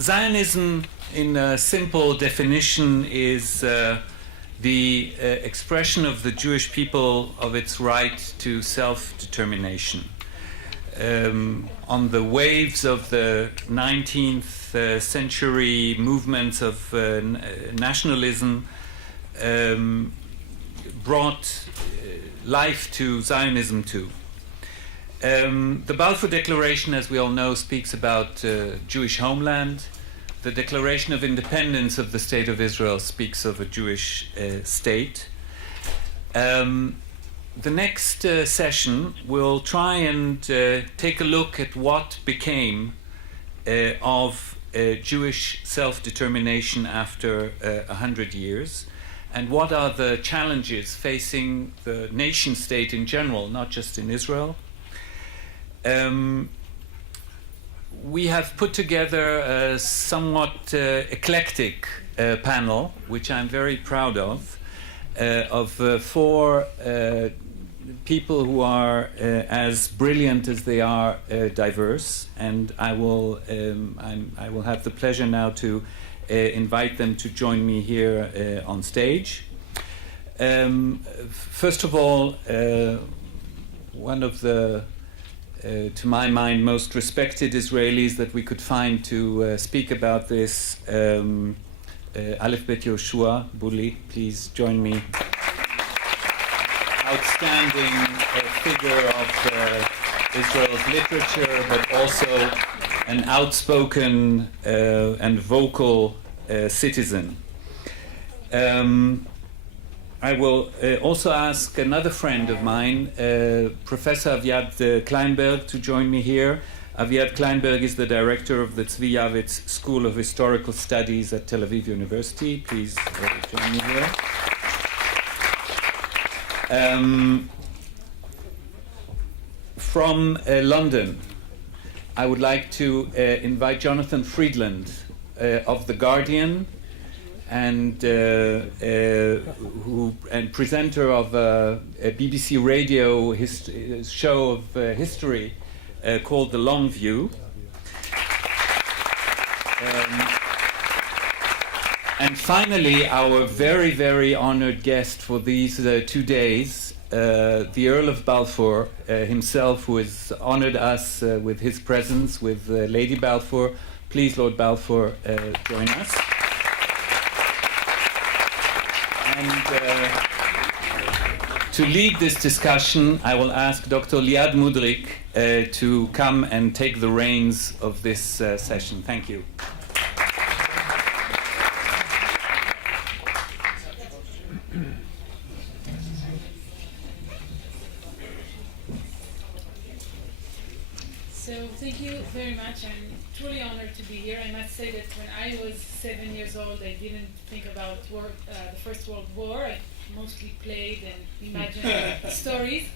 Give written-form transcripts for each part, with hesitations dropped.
Zionism, in a simple definition, is the expression of the Jewish people of its right to self-determination. On the waves of the 19th century movements of nationalism, brought life to Zionism too. The Balfour Declaration, as we all know, speaks about Jewish homeland. The Declaration of Independence of the State of Israel speaks of a Jewish state. The next session will try and take a look at what became of Jewish self-determination after 100 years, and what are the challenges facing the nation state in general, not just in Israel. We have put together a somewhat eclectic panel, which I'm very proud of four people who are as brilliant as they are diverse, and I will have the pleasure now to invite them to join me here on stage. First of all, one of the to my mind, most respected Israelis that we could find to speak about this. Aleph Bet Yehoshua, Bully, please join me. Outstanding figure of Israel's literature, but also an outspoken and vocal citizen. I will also ask another friend of mine, Professor Aviad Kleinberg, to join me here. Aviad Kleinberg is the director of the Yavetz School of Historical Studies at Tel Aviv University. Please join me here. From London, I would like to invite Jonathan Freedland of The Guardian, and presenter of a BBC radio show of history called The Long View. And finally, our very, very honored guest for these 2 days, the Earl of Balfour himself, who has honored us with his presence, with Lady Balfour. Please, Lord Balfour, join us. And to lead this discussion, I will ask Dr. Liad Mudrik to come and take the reins of this session. Thank you. So thank you very much. I'm truly honored to be here. I must say that when I was 7 years old, I didn't think about the First World War. I mostly played and imagined stories.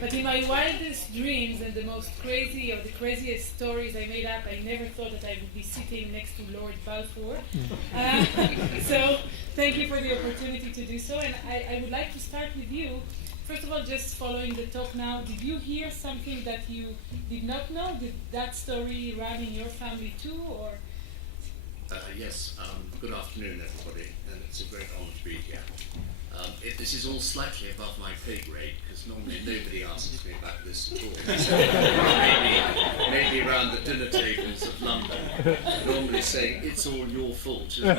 But in my wildest dreams and the most crazy or the craziest stories I made up, I never thought that I would be sitting next to Lord Balfour. So thank you for the opportunity to do so. And I would like to start with you. First of all, just following the talk now, did you hear something that you did not know? Did that story run in your family too, or? Yes. Good afternoon, everybody, and it's a great honour to be here. This is all slightly above my pay grade, because normally nobody asks me about this at all. So maybe around the dinner tables of London, normally saying, it's all your fault. Isn't it?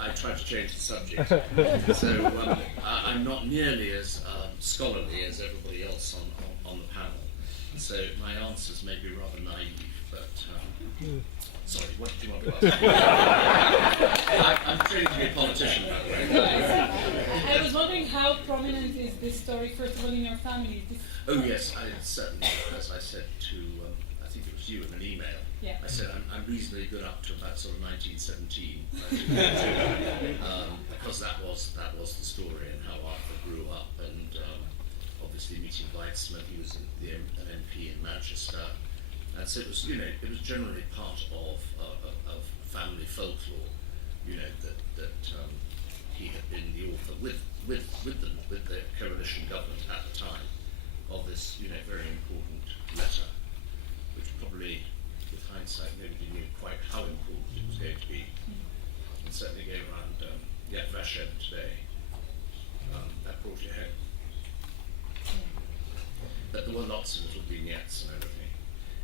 I try to change the subject. So I'm not nearly as scholarly as everybody else on the panel. So my answers may be rather naive, but sorry, what did you want to ask? I'm trained to be a politician, by the way. I was wondering how prominent is this story, first of all, in your family? Oh yes, certainly, as I said to, I think it was you in an email, yeah. I said I'm reasonably good up to about sort of 1917, because that was the story and how Arthur grew up, and obviously meeting Weitzman, he was an MP in Manchester, and so it was, it was generally part of family folklore, that he had been the author with the coalition government at the time of this, very important letter, which probably, with hindsight, nobody knew quite how important it was going to be. And certainly going around Yavetz today, that brought you home. But there were lots of little vignettes and everything.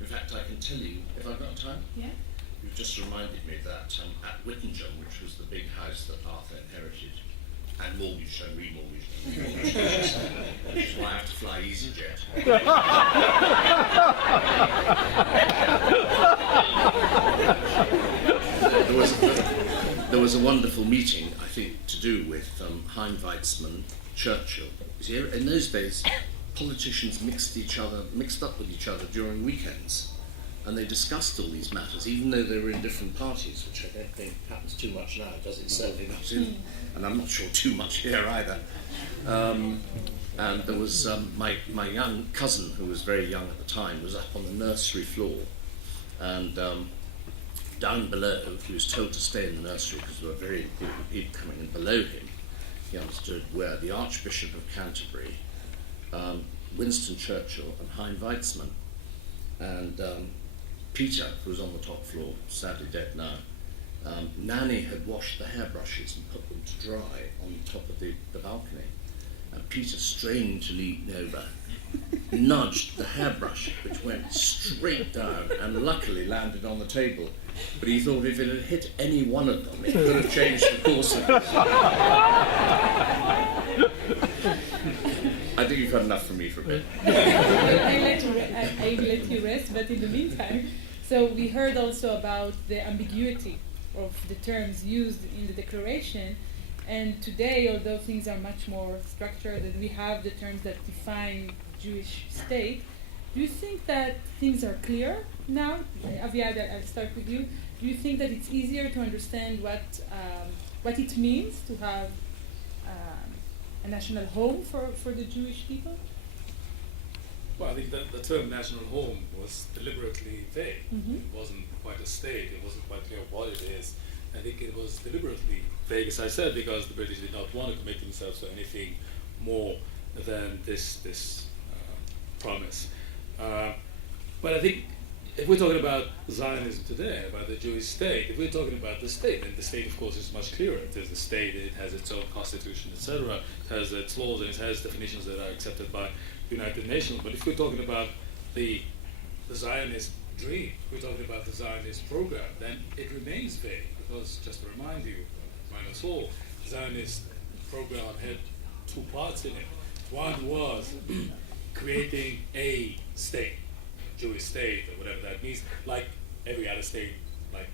In fact, I can tell you, if I've got time, you've just reminded me that at Whittingham, which was the big house that Arthur inherited, and mortgaged and remortgaged and remortgaged, which is why I have to fly EasyJet. There was a wonderful meeting, I think, to do with Weizmann, Churchill. You see, in those days, politicians mixed up with each other during weekends, and they discussed all these matters, even though they were in different parties, which I don't think happens too much now, does it? Certainly not in, and I'm not sure too much here either. And there was my young cousin, who was very young at the time, was up on the nursery floor, and down below, he was told to stay in the nursery because there were very important people coming in below him. He understood where the Archbishop of Canterbury, Winston Churchill, and Weizmann, and Peter, who was on the top floor, sadly dead now, Nanny had washed the hairbrushes and put them to dry on the top of the balcony. And Peter, strangely leaned over, nudged the hairbrush, which went straight down and luckily landed on the table. But he thought if it had hit any one of them, it could have changed the course of it. I think you've had enough from me for a bit. I let you rest, but in the meantime, so we heard also about the ambiguity of the terms used in the declaration, and today, although things are much more structured and we have the terms that define Jewish state, do you think that things are clear now? Aviad, I'll start with you. Do you think that it's easier to understand what it means to have a national home for the Jewish people? Well, I think that the term national home was deliberately vague. It wasn't quite a state. It wasn't quite clear what it is. I think it was deliberately vague, as I said, because the British did not want to commit themselves to anything more than this promise. But I think if we're talking about Zionism today, about the Jewish state, if we're talking about the state, then the state, of course, is much clearer. It is a state, it has its own constitution, etc., it has its laws, and it has definitions that are accepted by the United Nations. But if we're talking about the Zionist dream, if we're talking about the Zionist program, then it remains vague, because, just to remind you, remind us all, the Zionist program had two parts in it. One was creating a state, Jewish state, or whatever that means, like every other state, like,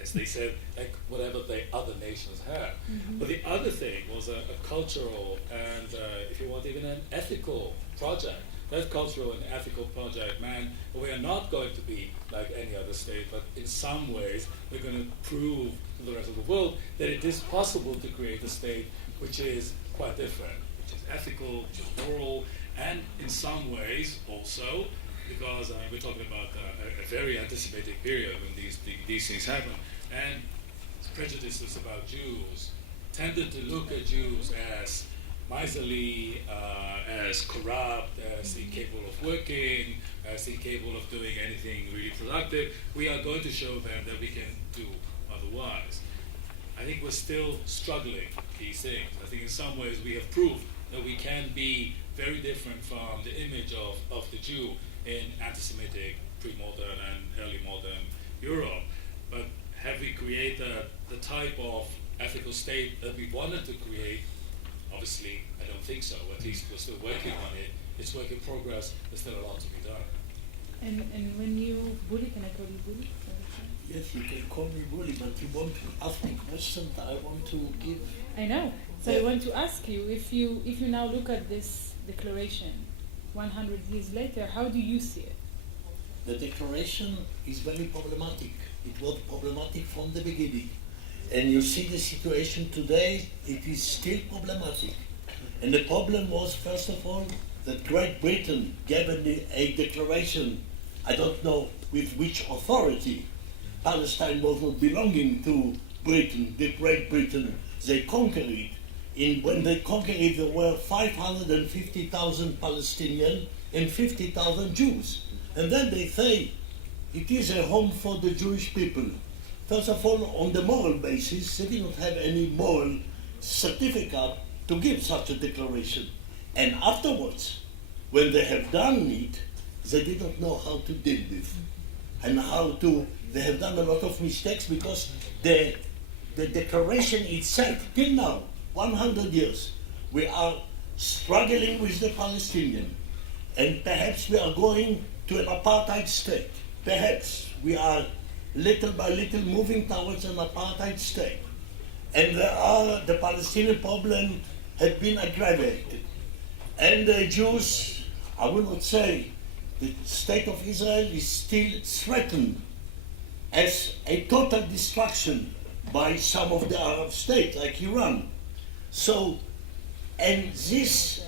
as they said, like whatever the other nations have. But the other thing was a cultural and, if you want, even an ethical project. That cultural and ethical project, man, we are not going to be like any other state, but in some ways we're going to prove to the rest of the world that it is possible to create a state which is quite different, which is ethical, which is moral, and in some ways also, because we're talking about a very anti-Semitic period when these things happen, and prejudices about Jews tended to look at Jews as miserly, as corrupt, as incapable of working, as incapable of doing anything really productive. We are going to show them that we can do otherwise. I think we're still struggling with these things. I think in some ways we have proved that we can be very different from the image of the Jew in anti-Semitic, pre-modern and early modern Europe. But have we created the type of ethical state that we wanted to create? Obviously, I don't think so. At least we're still working on it. It's work in progress. There's still a lot to be done. And when you bully, can I call you bully? Yes, you can call me bully, but you want to ask me questions that I want to give. I know. So I want to ask you, if you now look at this declaration 100 years later, how do you see it? The declaration is very problematic. It was problematic from the beginning. And you see the situation today, it is still problematic. And the problem was, first of all, that Great Britain gave a declaration, I don't know with which authority. Palestine was not belonging to Britain, the Great Britain. They conquered it when they conquered it, there were 550,000 Palestinians and 50,000 Jews. And then they say it is a home for the Jewish people. First of all, on the moral basis, they did not have any moral certificate to give such a declaration. And afterwards, when they have done it, they did not know how to deal with. And they have done a lot of mistakes because the declaration itself, till now, 100 years, we are struggling with the Palestinian. And perhaps we are going to an apartheid state. Perhaps we are little by little moving towards an apartheid state. And the Palestinian problem has been aggravated. And the Jews, I will not say, the state of Israel is still threatened as a total destruction by some of the Arab states, like Iran. So, and this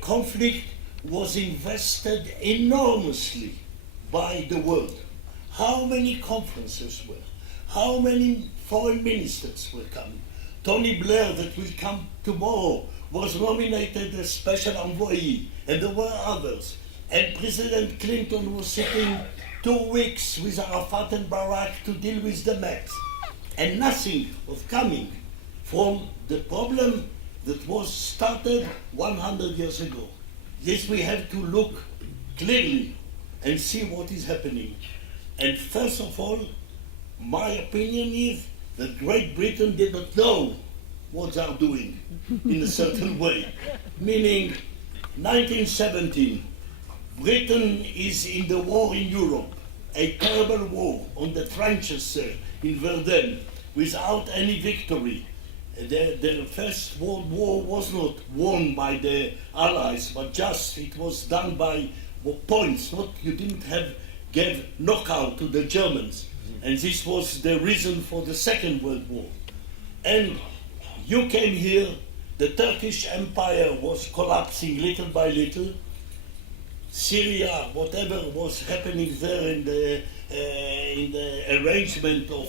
conflict was invested enormously by the world. How many conferences were? How many foreign ministers were coming? Tony Blair, that will come tomorrow, was nominated as special envoy, and there were others. And President Clinton was sitting 2 weeks with Arafat and Barak to deal with the Met. And nothing was coming from the problem that was started 100 years ago. This we have to look clearly and see what is happening. And first of all, my opinion is that Great Britain did not know what they are doing in a certain way. Meaning, 1917, Britain is in the war in Europe, a terrible war on the trenches in Verdun, without any victory. The First World War was not won by the Allies, but just it was done by points. You didn't give knockout to the Germans, and this was the reason for the Second World War. And you came here, the Turkish Empire was collapsing little by little. Syria, whatever was happening there in the arrangement of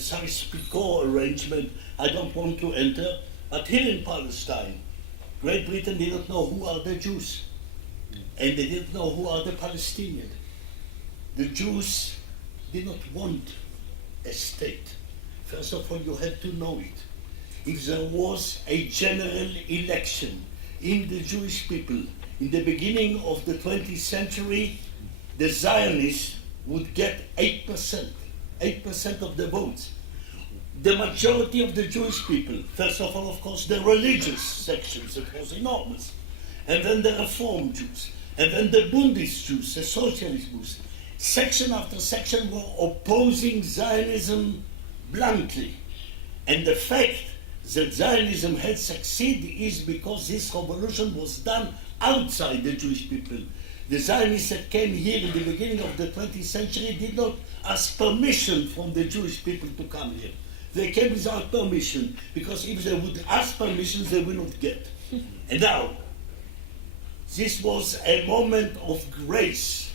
Sykes-Picot arrangement, I don't want to enter. But here in Palestine, Great Britain did not know who are the Jews, and they didn't know who are the Palestinians. The Jews did not want a state. First of all, you had to know it. If there was a general election in the Jewish people in the beginning of the 20th century, the Zionists would get 8% of the votes. The majority of the Jewish people, first of all, of course, the religious sections, it was enormous, and then the Reform Jews, and then the Bundist Jews, the Socialist Jews. Section after section were opposing Zionism bluntly. And the fact that Zionism had succeeded is because this revolution was done outside the Jewish people. The Zionists that came here in the beginning of the 20th century did not ask permission from the Jewish people to come here. They came without permission, because if they would ask permission, they will not get. And now, this was a moment of grace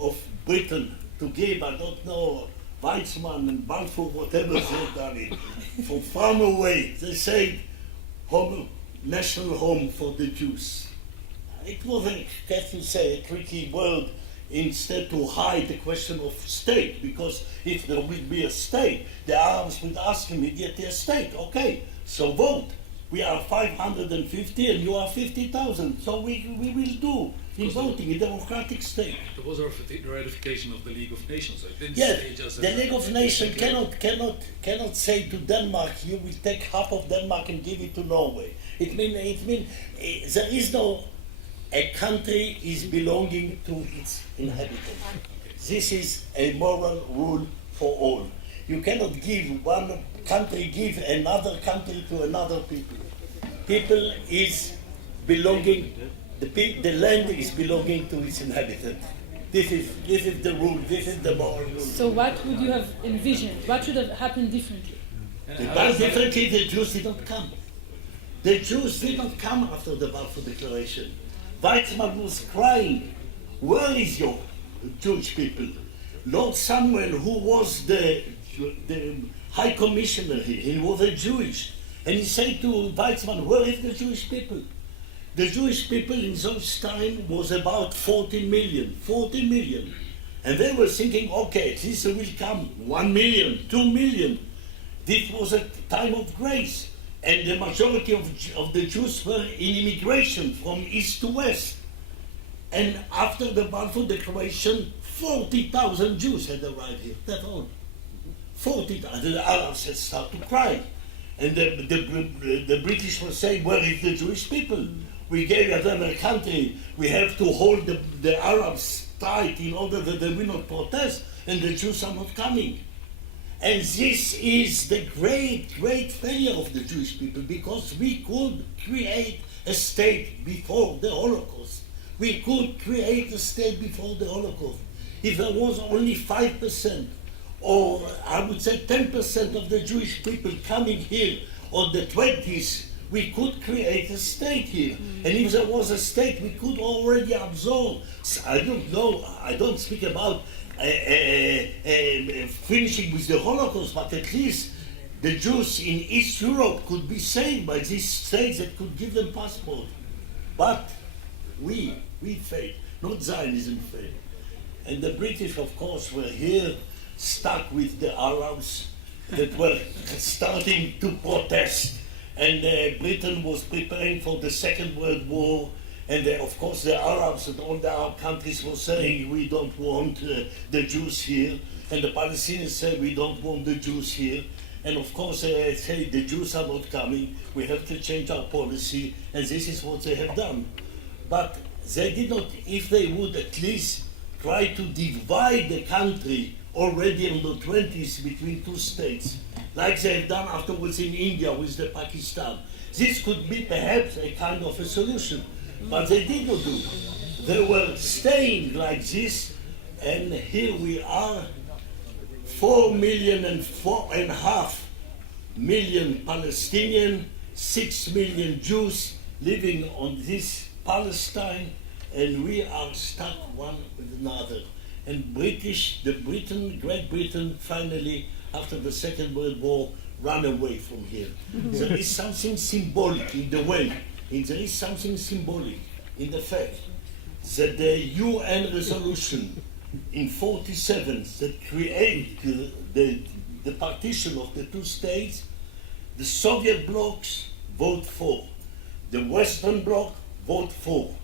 of Britain to give, I don't know, Weizmann and Balfour, whatever they've done it, from far away. They said, national home for the Jews. It was, can you say, a tricky word, instead to hide the question of state, because if there will be a state, the Arabs would ask immediately a state. Okay, so vote. We are 550 and you are 50,000, so we will do in voting, a democratic state. There was a ratification of the League of Nations. So it didn't yes, say just the League of Nations cannot say to Denmark, you will take half of Denmark and give it to Norway. It means there is no, a country is belonging to its inhabitants. This is a moral rule for all. You cannot give one country, give another country to another people. People is belonging, the land is belonging to its inhabitants. This is the rule, this is the moral rule. So what would you have envisioned? What should have happened differently? Differently, the Jews did not come. The Jews did not come after the Balfour Declaration. Weizmann was crying, where is your Jewish people? Lord Samuel, who was the High Commissioner here, he was a Jewish. And he said to Weizmann, where is the Jewish people? The Jewish people in those time was about 40 million. And they were thinking, okay, this will come 1 million, 2 million. This was a time of grace. And the majority of the Jews were in immigration from east to west. And after the Balfour Declaration, 40,000 Jews had arrived here. That's all. 40,000. The Arabs had started to cry. And the British were saying, where is the Jewish people? We gave them a country. We have to hold the Arabs tight in order that they will not protest, and the Jews are not coming. And this is the great failure of the Jewish people, because we could create a state before the Holocaust. We could create a state before the Holocaust. If there was only 5%, or I would say 10% of the Jewish people coming here on the 20s, we could create a state here. And if there was a state, we could already absorb. I don't know, I don't speak about finishing with the Holocaust, but at least the Jews in East Europe could be saved by these states that could give them passport. But we failed, not Zionism failed. And the British, of course, were here, stuck with the Arabs that were starting to protest. And Britain was preparing for the Second World War, and of course the Arabs and all the Arab countries were saying, we don't want the Jews here, and the Palestinians said, we don't want the Jews here. And of course they say, the Jews are not coming, we have to change our policy, and this is what they have done. But they did not, if they would at least try to divide the country already in the 20s between two states, like they have done afterwards in India with the Pakistan. This could be perhaps a kind of a solution, but they did not do. They were staying like this, and here we are, 4 million and 4.5 million Palestinians, 6 million Jews living on this Palestine, and we are stuck one with another. And Great Britain, finally, after the Second World War, ran away from here. There is something symbolic in the way, and there is something symbolic in the fact that the UN resolution in 47 that created the partition of the two states, the Soviet blocs vote for, the Western bloc vote for,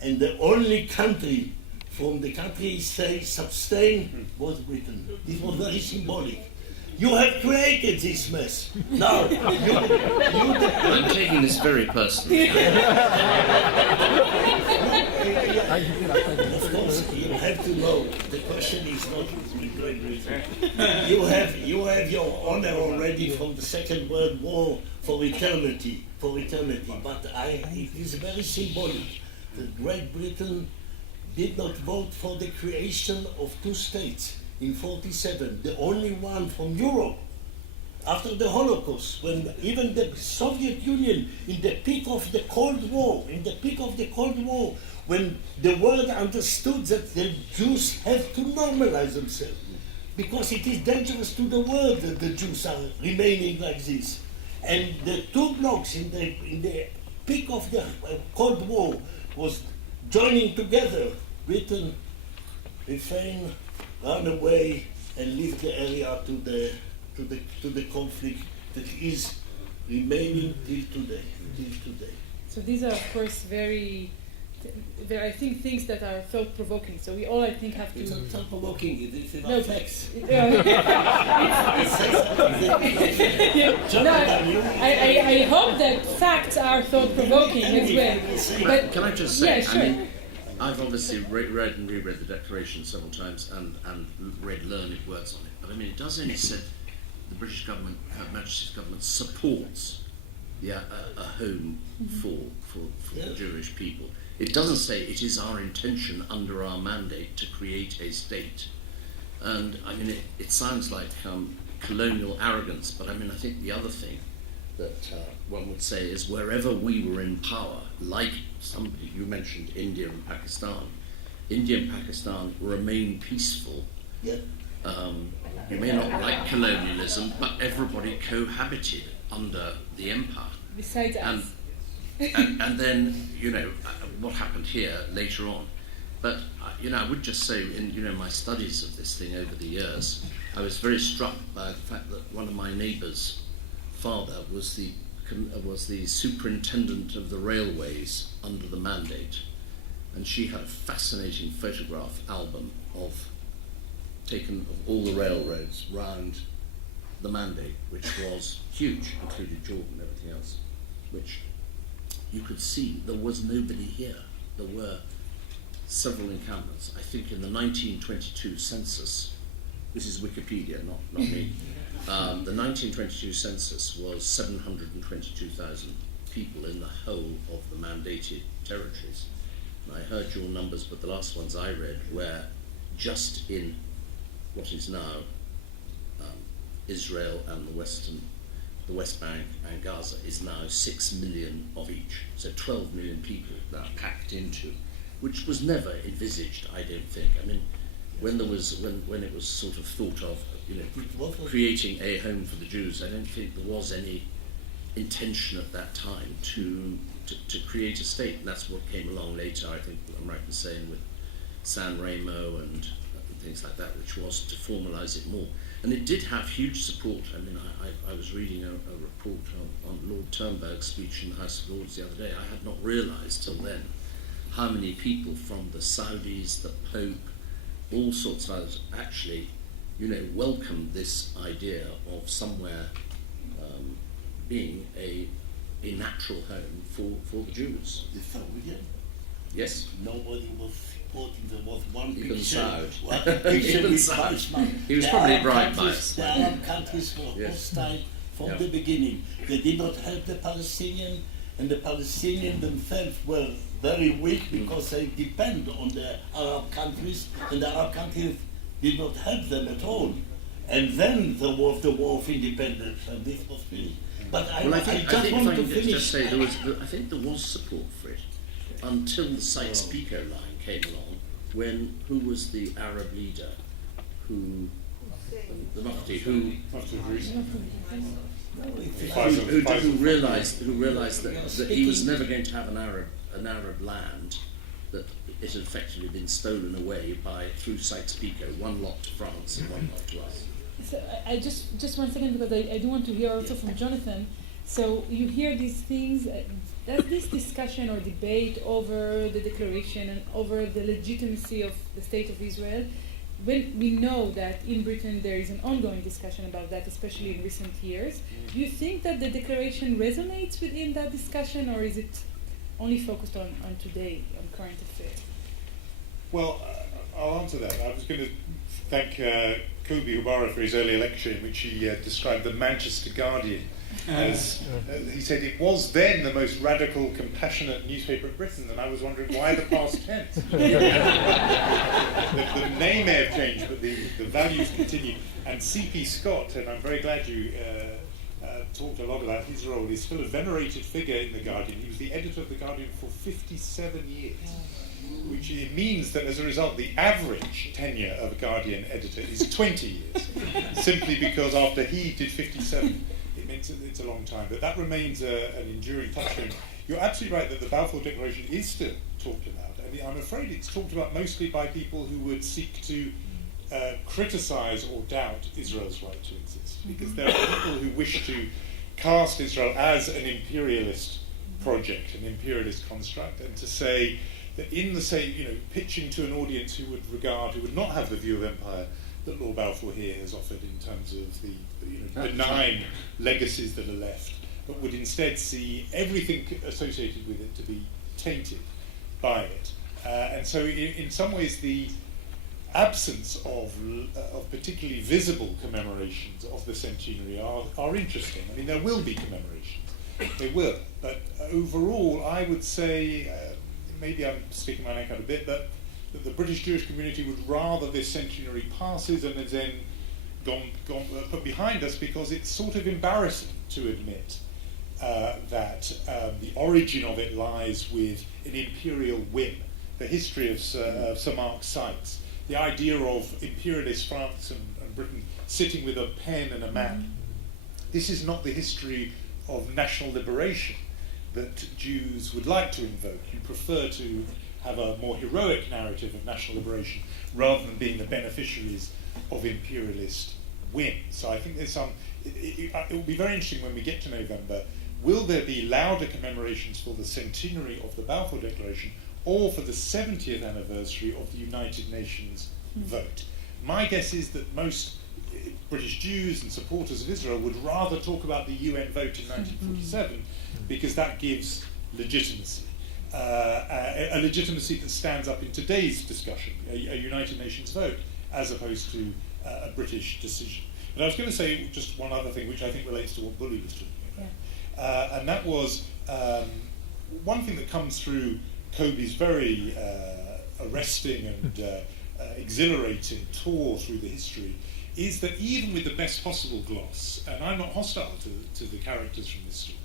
and the only country from the country say abstain was Britain. This was very symbolic. You have created this mess. Now, I'm taking this very personally. Of course, you have to know, the question is not with Great Britain. You have your honor already from the Second World War for eternity. But it is very symbolic that Great Britain did not vote for the creation of two states in 47, the only one from Europe after the Holocaust, when even the Soviet Union, in the peak of the Cold War, when the world understood that the Jews have to normalize themselves, because it is dangerous to the world that the Jews are remaining like this. And the two blocs in the peak of the Cold War was joining together. Britain refrained, run away, and leave the area to the conflict that is remaining till today. So these are, of course, very, I think, things that are thought-provoking. So we all, I think, have to. It's not thought-provoking. It's about No, facts. I hope that facts are thought-provoking as well. But Can I just say, yeah, sure. I mean, I've obviously read and reread the Declaration several times and read learned words on it. But I mean, it does only say the British government, Her Majesty's government, supports a home for the Jewish people. It doesn't say it is our intention under our mandate to create a state. And I mean, it sounds like colonial arrogance, but I mean, I think the other thing that one would say is wherever we were in power, like somebody, you mentioned India and Pakistan. India and Pakistan remain peaceful You may not like colonialism, but everybody cohabited under the empire. Besides us. And then, what happened here later on. But, I would just say in, my studies of this thing over the years, I was very struck by the fact that one of my neighbours' father was the superintendent of the railways under the Mandate. And she had a fascinating photograph album taken of all the railroads round the Mandate, which was huge, included Jordan and everything else, which you could see there was nobody here. There were several encampments. I think in the 1922 census, this is Wikipedia, not me, the 1922 census was 722,000 people in the whole of the mandated territories. And I heard your numbers, but the last ones I read were just in what is now Israel and the West Bank and Gaza is now 6 million of each. So 12 million people now packed into, which was never envisaged, I don't think. I mean, when it was sort of thought of, creating a home for the Jews, I don't think there was any intention at that time to create a state. And that's what came along later, I think I'm right in saying, with San Remo and things like that, which was to formalize it more. And it did have huge support. I mean, I was reading a report on Lord Turnberg's speech in the House of Lords the other day. I had not realized till then how many people from the Saudis, the Pope, all sorts of others actually, welcomed this idea of somewhere being a natural home for the Jews. The Saudi? Yes. Nobody was supporting. There was one Even picture. Saud. One picture Even with Saud. Weizmann. He was The probably Arab bribed by countries- us. The Arab countries were Yes. hostile from Yeah. the beginning. They did not help the Palestinians, and the Palestinians themselves were very weak because they depend on the Arab countries, and the Arab countries did not help them at all. And then there was the war of independence, and this was finished. But I Well, I think just if want I to can finish. just say I think there was support for it until the Sykes-Picot line came along, when who was the Arab leader, the Mufti, who realised that he was never going to have an Arab land, that it had effectively been stolen away through Sykes-Picot, one lot to France and one lot to us. So I just 1 second, because I do want to hear also from Jonathan. So you hear these things. Does this discussion or debate over the declaration and over the legitimacy of the State of Israel, when we know that in Britain there is an ongoing discussion about that, especially in recent years, do you think that the declaration resonates within that discussion, or is it only focused on today, on current affairs? Well, I'll answer that. I was going to thank Kobi Hubara for his earlier lecture, in which he described the Manchester Guardian as, he said, it was then the most radical, compassionate newspaper in Britain, and I was wondering why the past tense. The name may have changed, but the values continue. And C.P. Scott, and I'm very glad you talked a lot about his role, is still a venerated figure in The Guardian. He was the editor of The Guardian for 57 years. Which means that as a result, the average tenure of a Guardian editor is 20 years, simply because after he did 57, it means it's a long time. But that remains an enduring touchstone. You're absolutely right that the Balfour Declaration is still talked about. I mean, I'm afraid it's talked about mostly by people who would seek to criticise or doubt Israel's right to exist, because there are people who wish to cast Israel as an imperialist project, an imperialist construct, and to say that in the same, pitching to an audience who would not have the view of empire that Lord Balfour here has offered in terms of the benign legacies that are left, but would instead see everything associated with it to be tainted by it. And so in some ways the absence of particularly visible commemorations of the centenary are interesting. I mean, there will be commemorations, they will, but overall I would say, maybe I'm sticking my neck out a bit, but that the British Jewish community would rather this centenary passes and is then gone put behind us, because it's sort of embarrassing to admit that the origin of it lies with an imperial whim. The history of Sir Mark Sykes, the idea of imperialist France and Britain sitting with a pen and a map. This is not the history of national liberation that Jews would like to invoke. You prefer to have a more heroic narrative of national liberation rather than being the beneficiaries of imperialist win. So I think there's some, it will be very interesting when we get to November. Will there be louder commemorations for the centenary of the Balfour Declaration or for the 70th anniversary of the United Nations vote? My guess is that most British Jews and supporters of Israel would rather talk about the UN vote in 1947 because that gives legitimacy. A legitimacy that stands up in today's discussion, a United Nations vote, as opposed to a British decision. But I was going to say just one other thing, which I think relates to what Bully was talking about. And that was one thing that comes through Kobe's very arresting and exhilarating tour through the history is that even with the best possible gloss, and I'm not hostile to the characters from this story,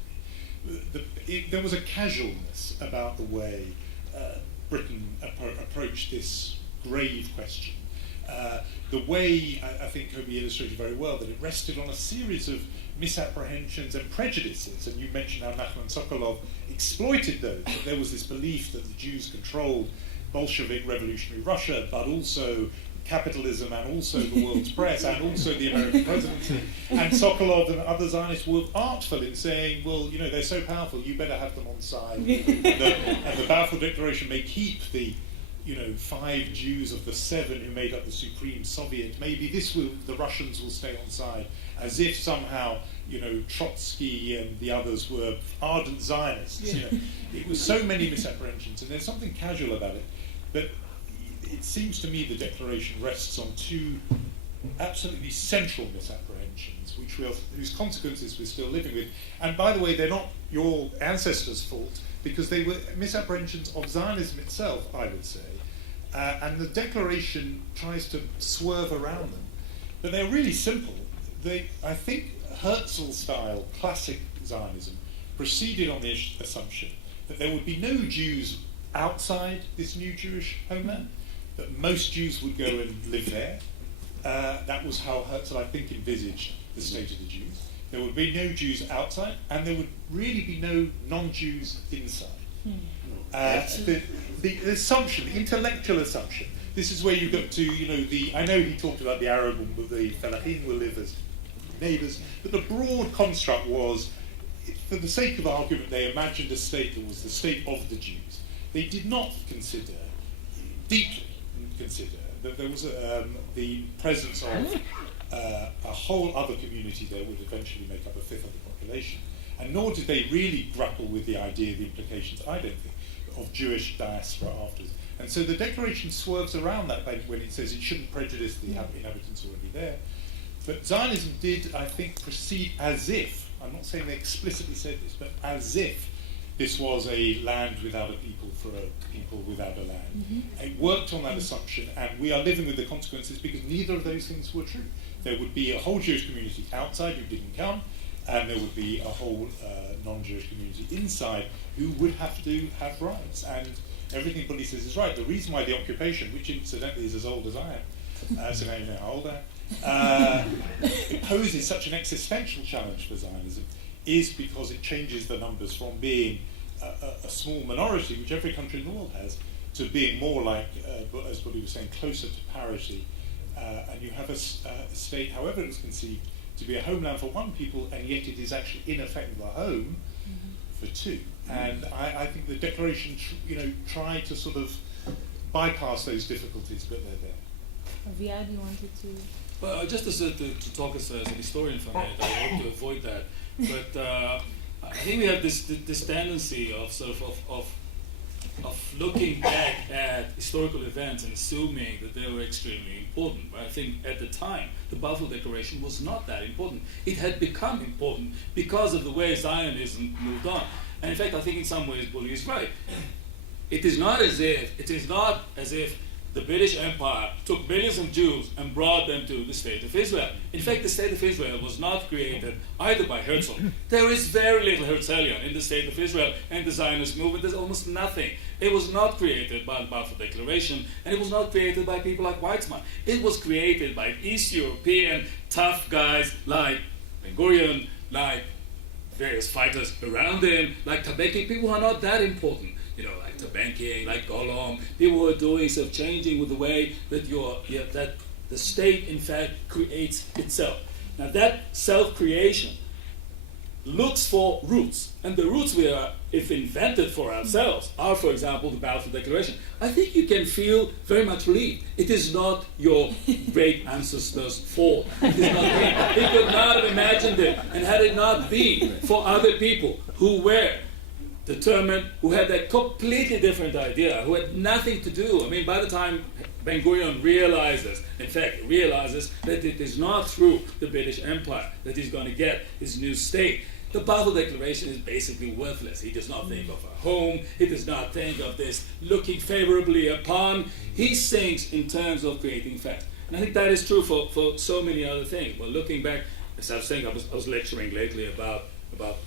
there was a casualness about the way Britain approached this grave question. The way, I think Kobe illustrated very well, that it rested on a series of misapprehensions and prejudices, and you mentioned how Nachman Sokolov exploited those. That there was this belief that the Jews controlled Bolshevik revolutionary Russia, but also capitalism and also the world's press and also the American presidency. And Sokolov and other Zionists were artful in saying, well, you know, they're so powerful, you better have them on side. And the Balfour Declaration may keep the, 5 Jews of the 7 who made up the Supreme Soviet. Maybe the Russians will stay on side, as if somehow, Trotsky and the others were ardent Zionists. It was so many misapprehensions, and there's something casual about it. But it seems to me the declaration rests on 2 absolutely central misapprehensions, whose consequences we're still living with. And by the way, they're not your ancestors' fault, because they were misapprehensions of Zionism itself, I would say. And the declaration tries to swerve around them. But they're really simple. I think Herzl-style classic Zionism proceeded on the assumption that there would be no Jews outside this new Jewish homeland, that most Jews would go and live there. That was how Herzl, I think, envisaged the state of the Jews. There would be no Jews outside, and there would really be no non-Jews inside. The assumption, the intellectual assumption, this is where you got to, I know he talked about the Arab and the Fellahim will live as neighbours, but the broad construct was, for the sake of argument, they imagined a state that was the state of the Jews. They did not deeply consider, that there was the presence of a whole other community there would eventually make up 1/5 of the population. And nor did they really grapple with the idea, the implications, I don't think, of Jewish diaspora afterwards. And so the declaration swerves around that when it says it shouldn't prejudice the inhabitants already there. But Zionism did, I think, proceed as if, I'm not saying they explicitly said this, but as if this was a land without a people for a people without a land. It worked on that assumption, and we are living with the consequences because neither of those things were true. There would be a whole Jewish community outside who didn't come, and there would be a whole non-Jewish community inside who would have to have rights. And everything Bully says is right. The reason why the occupation, which incidentally is as old as I am, so now you know how old I am, it poses such an existential challenge for Zionism, is because it changes the numbers from being a small minority, which every country in the world has, to being more like, as Bully was saying, closer to parity. And you have a state, however it was conceived, to be a homeland for one people, and yet it is actually in effect the home for 2. And I think the declaration, tried to sort of bypass those difficulties, but they're there. Aviad, you wanted to? Well, just to talk as an historian for a minute, I hope to avoid that. But I think we have this tendency of sort of looking back at historical events and assuming that they were extremely important. But I think at the time, the Balfour Declaration was not that important. It had become important because of the way Zionism moved on. And in fact, I think in some ways Bully is right. It is not as if the British Empire took millions of Jews and brought them to the State of Israel. In fact, the State of Israel was not created either by Herzl. There is very little Herzlian in the State of Israel and the Zionist movement. There's almost nothing. It was not created by the Balfour Declaration, and it was not created by people like Weizmann. It was created by East European tough guys like Ben Gurion, like various fighters around him, like Tabeki, people who are not that important. Like Tabenki, like Golom, people who are doing sort of changing with the way that that the state in fact creates itself. Now that self-creation looks for roots, and the roots we are, if invented for ourselves, are, for example, the Balfour Declaration. I think you can feel very much relieved. It is not your great ancestors' fault. It is not me. He could not have imagined it, and had it not been for other people who were determined, who had a completely different idea, who had nothing to do. I mean, by the time Ben Gurion realizes that it is not through the British Empire that he's going to get his new state, the Balfour Declaration is basically worthless. He does not think of a home. He does not think of this looking favorably upon. He thinks in terms of creating facts. And I think that is true for so many other things. Well, looking back, as I was saying, I was lecturing lately about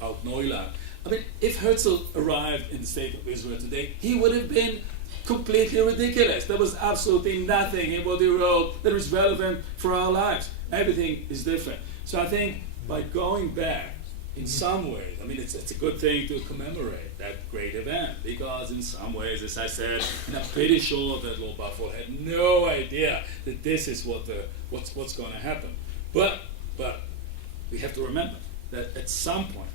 Alt Neuland. I mean, if Herzl arrived in the State of Israel today, he would have been completely ridiculous. There was absolutely nothing in what he wrote that was relevant for our lives. Everything is different. So I think by going back, in some ways, I mean, it's a good thing to commemorate that great event, because in some ways, as I said, I'm pretty sure that Lord Balfour had no idea that this is what's going to happen. But we have to remember that at some point,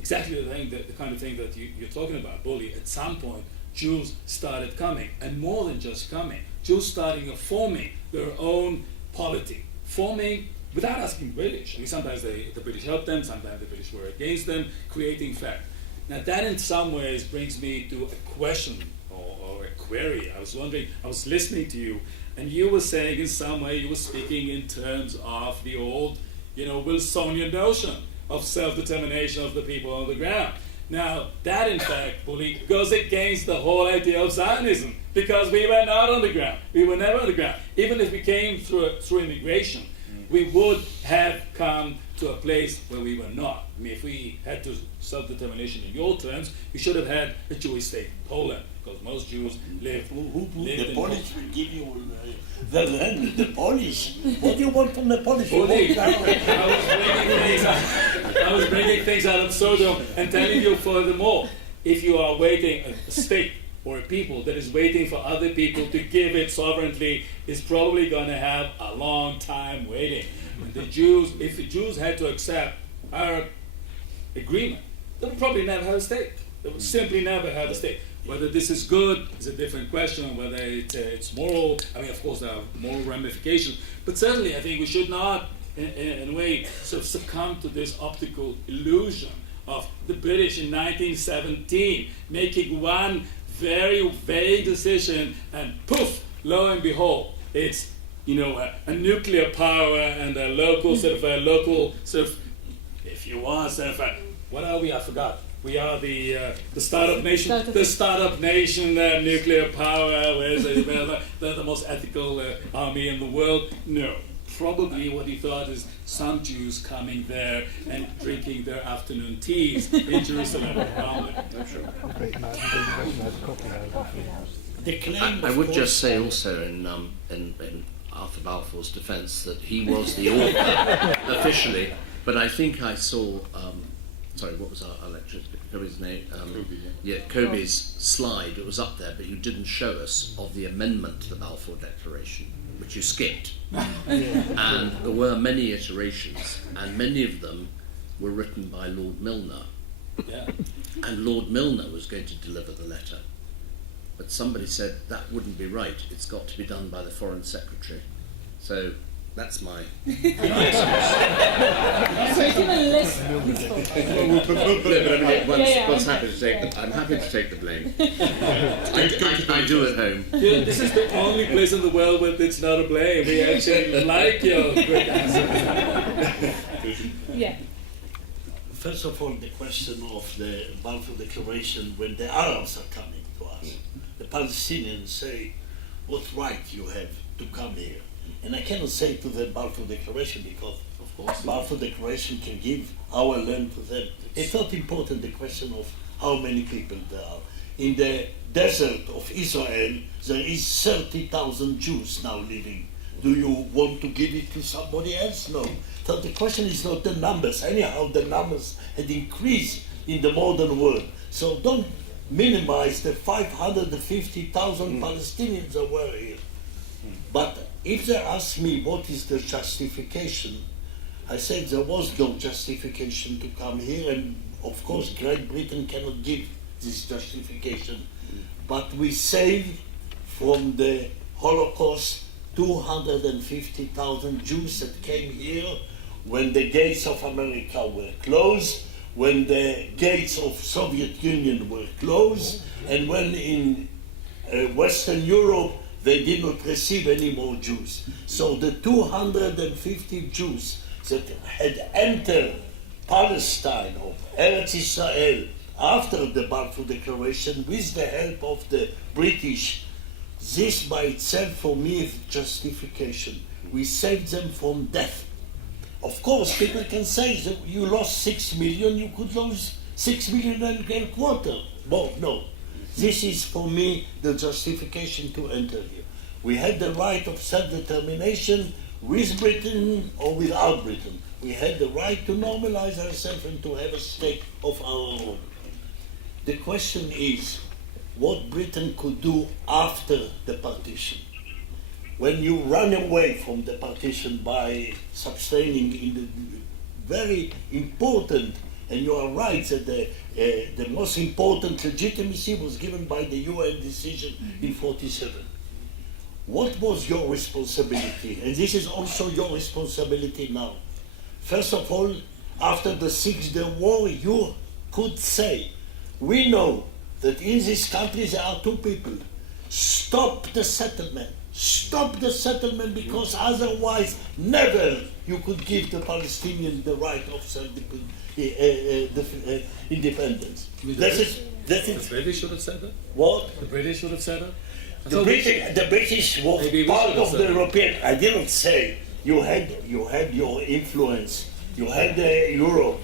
exactly the kind of thing that you're talking about, Bully, at some point, Jews started coming, and more than just coming, Jews starting forming their own polity, forming without asking British. I mean, sometimes the British helped them, sometimes the British were against them, creating fact. Now that in some ways brings me to a question or a query. I was wondering, I was listening to you, and you were saying in some way, you were speaking in terms of the old, Wilsonian notion of self-determination of the people on the ground. Now, that in fact, Bully, goes against the whole idea of Zionism, because we were not on the ground. We were never on the ground. Even if we came through immigration, we would have come to a place where we were not. I mean, if we had to self-determination in your terms, we should have had a Jewish state in Poland, because most Jews lived the in Polish will give you the land, the Polish. What do you want from the Polish? Bully, I was bringing things out of Sodom and telling you furthermore, if you are waiting, a state or a people that is waiting for other people to give it sovereignty is probably going to have a long time waiting. And if the Jews had to accept our agreement, they would probably never have a state. They would simply never have a state. Whether this is good is a different question, whether it's moral. I mean, of course, there are moral ramifications. But certainly, I think we should not, in a way, sort of succumb to this optical illusion of the British in 1917 making one very vague decision, and poof, lo and behold, it's a nuclear power and a local if you want, what are we? I forgot. We are the startup nation. The startup nation, nuclear power. Where's the most ethical army in the world? No. Probably what he thought is some Jews coming there and drinking their afternoon teas in Jerusalem. I would just say also in Arthur Balfour's defence that he was the author officially, but I think I saw, what was our lecturer, Kobe's name? Kobe's slide, it was up there, but you didn't show us of the amendment to the Balfour Declaration, which you skipped. And there were many iterations, and many of them were written by Lord Milner. And Lord Milner was going to deliver the letter. But somebody said that wouldn't be right. It's got to be done by the Foreign Secretary. So that's my So it's even less useful. I'm happy to take the blame. I do at home. This is the only place in the world where it's not a blame. We actually like your great answer. Yeah. First of all, the question of the Balfour Declaration, when the Arabs are coming to us, the Palestinians say, what right you have to come here. And I cannot say to the Balfour Declaration, because Of course. Balfour Declaration can give our land to them. It's not important the question of how many people there are. In the desert of Israel, there is 30,000 Jews now living. Do you want to give it to somebody else? No. So the question is not the numbers. Anyhow, the numbers had increased in the modern world. So don't minimize the 550,000 Palestinians that were here. But if they ask me what is the justification, I said there was no justification to come here, and of course Great Britain cannot give this justification. But we saved from the Holocaust 250,000 Jews that came here when the gates of America were closed, when the gates of Soviet Union were closed, and when in Western Europe they did not receive any more Jews. So the 250 Jews that had entered Palestine or Eretz Israel after the Balfour Declaration with the help of the British, this by itself for me is justification. We saved them from death. Of course, people can say that you lost 6 million, you could lose 6 million and a quarter. But no, this is for me the justification to enter here. We had the right of self-determination with Britain or without Britain. We had the right to normalize ourselves and to have a state of our own. The question is what Britain could do after the partition. When you run away from the partition by sustaining in the very important, and you are right that the most important legitimacy was given by the UN decision in 47. What was your responsibility? And this is also your responsibility now. First of all, after the 6-day war, you could say, we know that in this country there are two people. Stop the settlement. Stop the settlement, because otherwise never you could give the Palestinians the right of independence. The British should have said that? What? The British should have said that? The British was part of the European. I didn't say you had your influence. You had Europe,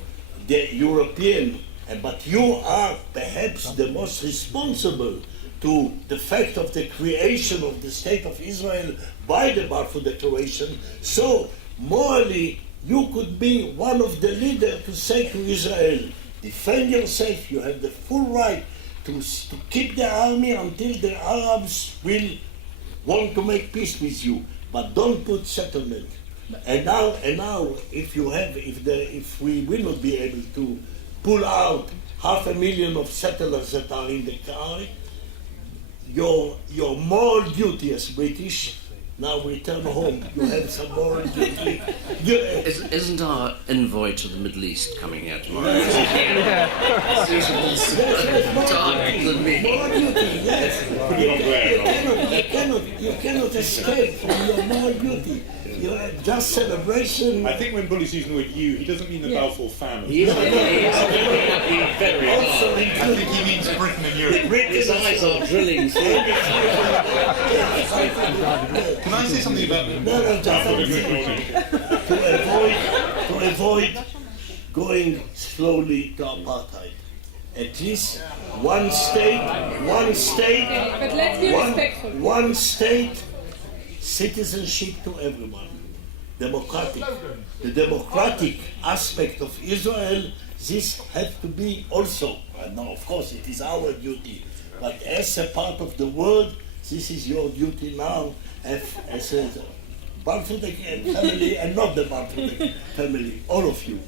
the European, but you are perhaps the most responsible to the fact of the creation of the State of Israel by the Balfour Declaration. So morally, you could be one of the leaders to say to Israel, defend yourself. You have the full right to keep the army until the Arabs will want to make peace with you, but don't put settlement. And now, if we will not be able to pull out 500,000 of settlers that are in the country, your moral duty as British. Now return home. You have some moral duty. Isn't our envoy to the Middle East coming here tomorrow? Time than me. Moral duty, yes. You cannot escape from your moral duty. Just celebration. I think when Bully's using the word "you," he doesn't mean the Balfour family. Also I think he means Britain and Europe. His eyes are drilling. Can I say something about the to avoid going slowly to apartheid. At least one state, But let's be respectful. one state, citizenship to everyone. Democratic. The democratic aspect of Israel, this has to be also, and now of course it is our duty, but as a part of the world, this is your duty now as a Balfour family and not the Balfour family, all of you.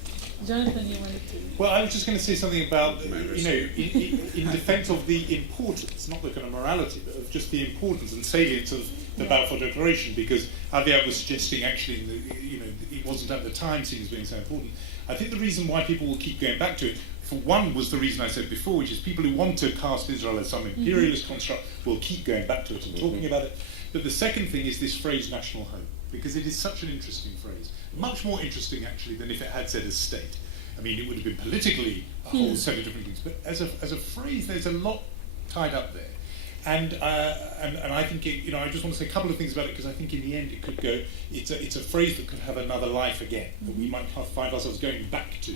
Jonathan, you wanted to. Well, I was just going to say something about, in defence of the importance, not the kind of morality, but of just the importance and salience of the Balfour Declaration, because Aviad was suggesting actually, it wasn't at the time seen as being so important. I think the reason why people will keep going back to it, for one, was the reason I said before, which is people who want to cast Israel as some imperialist construct will keep going back to it and talking about it. But the second thing is this phrase, national home, because it is such an interesting phrase. Much more interesting, actually, than if it had said as state. I mean, it would have been politically a whole set of different things, but as a phrase, there's a lot tied up there. And I think I just want to say a couple of things about it, because I think in the end it could go. It's a phrase that could have another life again, that we might find ourselves going back to,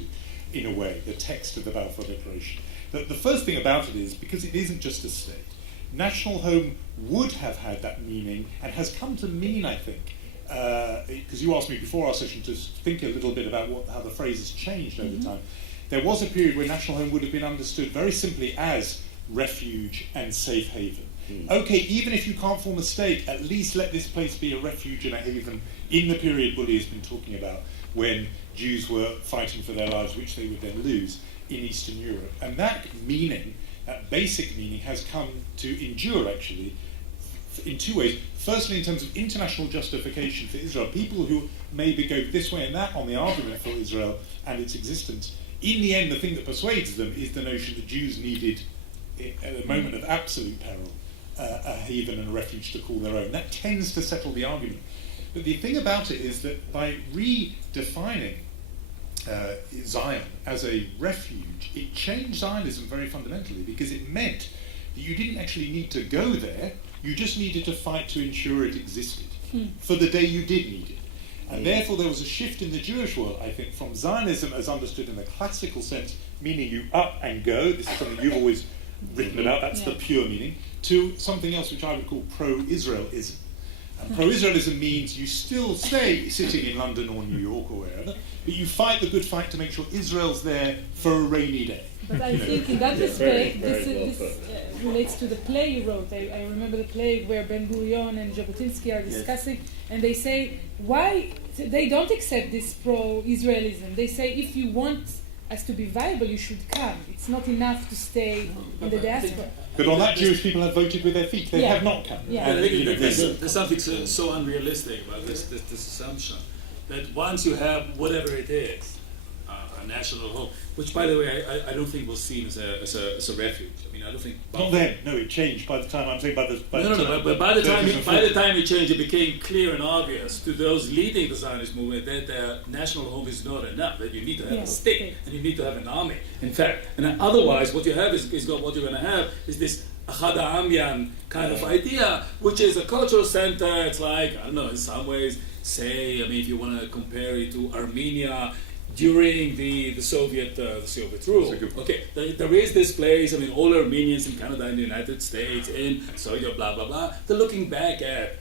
in a way, the text of the Balfour Declaration. The first thing about it is, because it isn't just a state, national home would have had that meaning, and has come to mean, I think, because you asked me before our session to think a little bit about how the phrase has changed over time. There was a period where national home would have been understood very simply as refuge and safe haven. Okay, even if you can't form a state, at least let this place be a refuge and a haven in the period Bully has been talking about, when Jews were fighting for their lives, which they would then lose in Eastern Europe. And that meaning, that basic meaning, has come to endure, actually, in two ways. Firstly, in terms of international justification for Israel, people who maybe go this way and that on the argument for Israel and its existence, in the end, the thing that persuades them is the notion that Jews needed, at a moment of absolute peril, a haven and a refuge to call their own. That tends to settle the argument. But the thing about it is that by redefining Zion as a refuge, it changed Zionism very fundamentally, because it meant that you didn't actually need to go there, you just needed to fight to ensure it existed for the day you did need it. And therefore there was a shift in the Jewish world, I think, from Zionism as understood in the classical sense, meaning you up and go, this is something you've always written about, that's the pure meaning, to something else which I would call pro-Israelism. And pro-Israelism means you still stay sitting in London or New York or wherever, but you fight the good fight to make sure Israel's there for a rainy day. But I think in that respect, this relates to the play you wrote. I remember the play where Ben Gurion and Jabotinsky are discussing, and they say, why they don't accept this pro-Israelism. They say, if you want us to be viable, you should come. It's not enough to stay in the diaspora. But on that, Jewish people have voted with their feet. They have not come. Yeah. I think there's something so unrealistic about this assumption that once you have whatever it is, a national home, which, by the way, I don't think was seen as a refuge. I mean, I don't think. Not then. No, it changed by the time. I'm saying by the time it changed, it became clear and obvious to those leading the Zionist movement that their national home is not enough. That you need to have a state and you need to have an army. In fact, and otherwise, what you have is what you're going to have is this Achad Ha'amyan kind of idea, which is a cultural center. It's like, I don't know, in some ways, say, I mean, if you want to compare it to Armenia during the Soviet rule. Okay, there is this place, I mean, all Armenians in Canada, in the United States, in Saudi, blah, blah, blah, they're looking back at,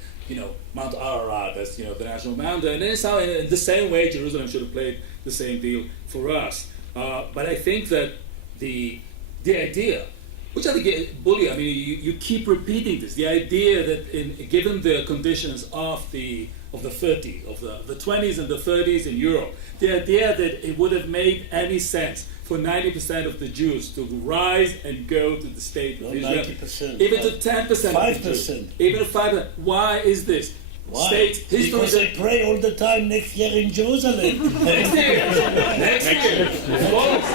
Mount Ararat as, the national mountain, and it's how, in the same way, Jerusalem should have played the same deal for us. But I think that the idea, which I think, Bully, I mean, you keep repeating this, the idea that given the conditions of the 30s, of the 20s and the 30s in Europe, the idea that it would have made any sense for 90% of the Jews to rise and go to the state of Israel, 90%, even to 10%, 5%, even to 5%. Why is this? Why? State history. Because they pray all the time next year in Jerusalem. Next year. Of course.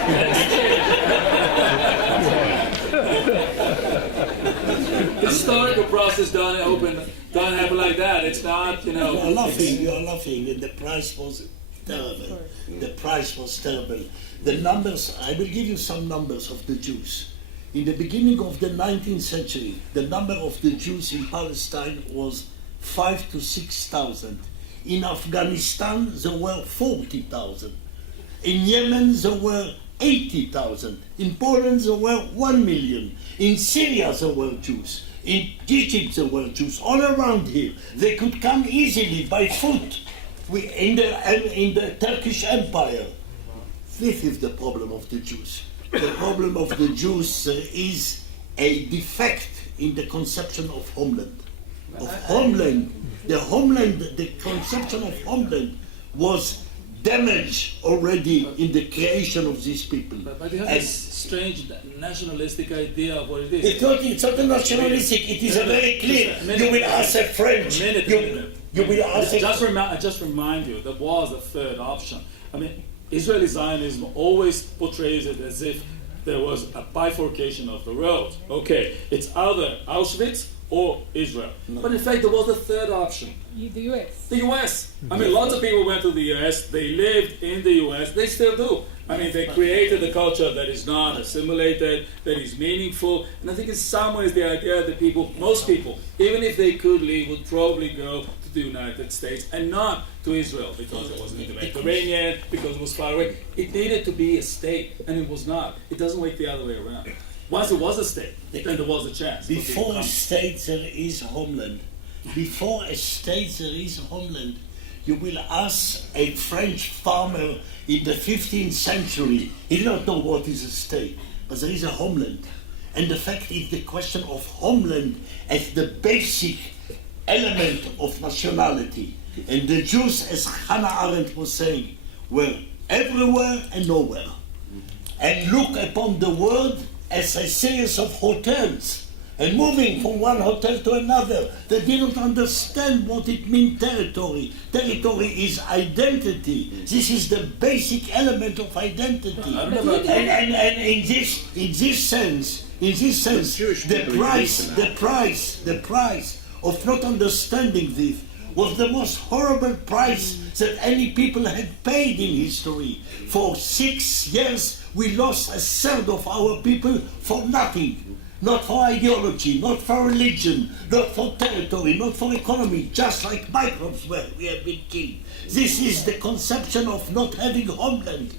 Historical process don't happen like that. It's not, You are laughing, and the price was terrible. The price was terrible. The numbers, I will give you some numbers of the Jews. In the beginning of the 19th century, the number of the Jews in Palestine was 5,000 to 6,000. In Afghanistan, there were 40,000. In Yemen, there were 80,000. In Poland, there were 1 million. In Syria, there were Jews. In Egypt, there were Jews. All around here, they could come easily by foot. In the Turkish Empire. This is the problem of the Jews. The problem of the Jews is a defect in the conception of homeland. The conception of homeland was damaged already in the creation of these people. But you have this strange nationalistic idea of what it is. It's not a nationalistic, it is a very clear. You will ask a French. You will ask I just remind you, there was a third option. I mean, Israeli Zionism always portrays it as if there was a bifurcation of the road. Okay, it's either Auschwitz or Israel. But in fact, there was a third option. The US. The US. I mean, lots of people went to the US, they lived in the US, they still do. I mean, they created a culture that is not assimilated, that is meaningful, and I think in some ways the idea that most people, even if they could leave, would probably go to the United States and not to Israel because it wasn't in the Mediterranean, because it was far away. It needed to be a state, and it was not. It doesn't work the other way around. Once it was a state, then there was a chance. Before a state there is homeland. Before a state there is homeland. You will ask a French farmer in the 15th century, he did not know what is a state, but there is a homeland. And the fact is the question of homeland as the basic element of nationality. And the Jews, as Hannah Arendt was saying, were everywhere and nowhere. And look upon the world as a series of hotels, and moving from one hotel to another. They didn't understand what it means territory. Territory is identity. This is the basic element of identity. And in this sense, the price of not understanding this was the most horrible price that any people had paid in history. For 6 years, we lost a third of our people for nothing. Not for ideology, not for religion, not for territory, not for economy, just like microbes were, we have been killed. This is the conception of not having homeland.